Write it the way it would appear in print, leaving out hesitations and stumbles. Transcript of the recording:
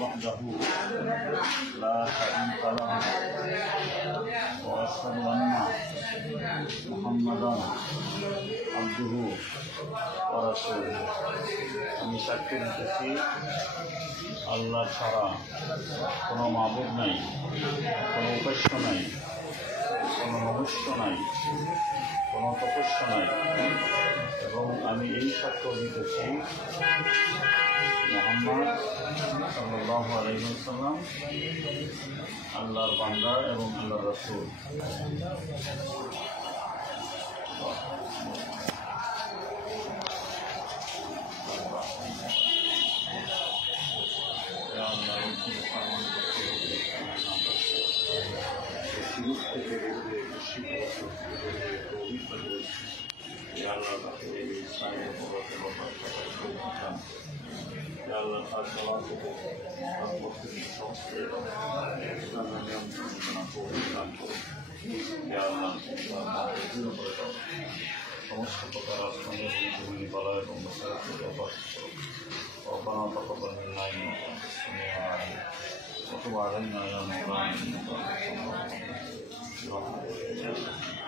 وحده لا شريك له وأشهد أن محمدا عبده ورسوله আমি সাক্ষ্য দিতেছি আল্লাহ ছাড়া কোনো মাবুদ নাই, কোনো উপাস্য নাই, কোনো মনুষ্য নাই, কোনো তপস্য নাই, এবং আমি এই সাক্ষ্য দিতেছি মুহাম্মদ সাল্লাল্লাহু আলাইহি ওয়াসাল্লাম আল্লাহর বান্দা এবং আল্লাহর রাসূল। সমস্ত প্রকার আশ্রমী বলা এবং ربنا تقبل منا انك انت السميع العليم وتب علينا يا مولانا انك انت التواب الرحيم.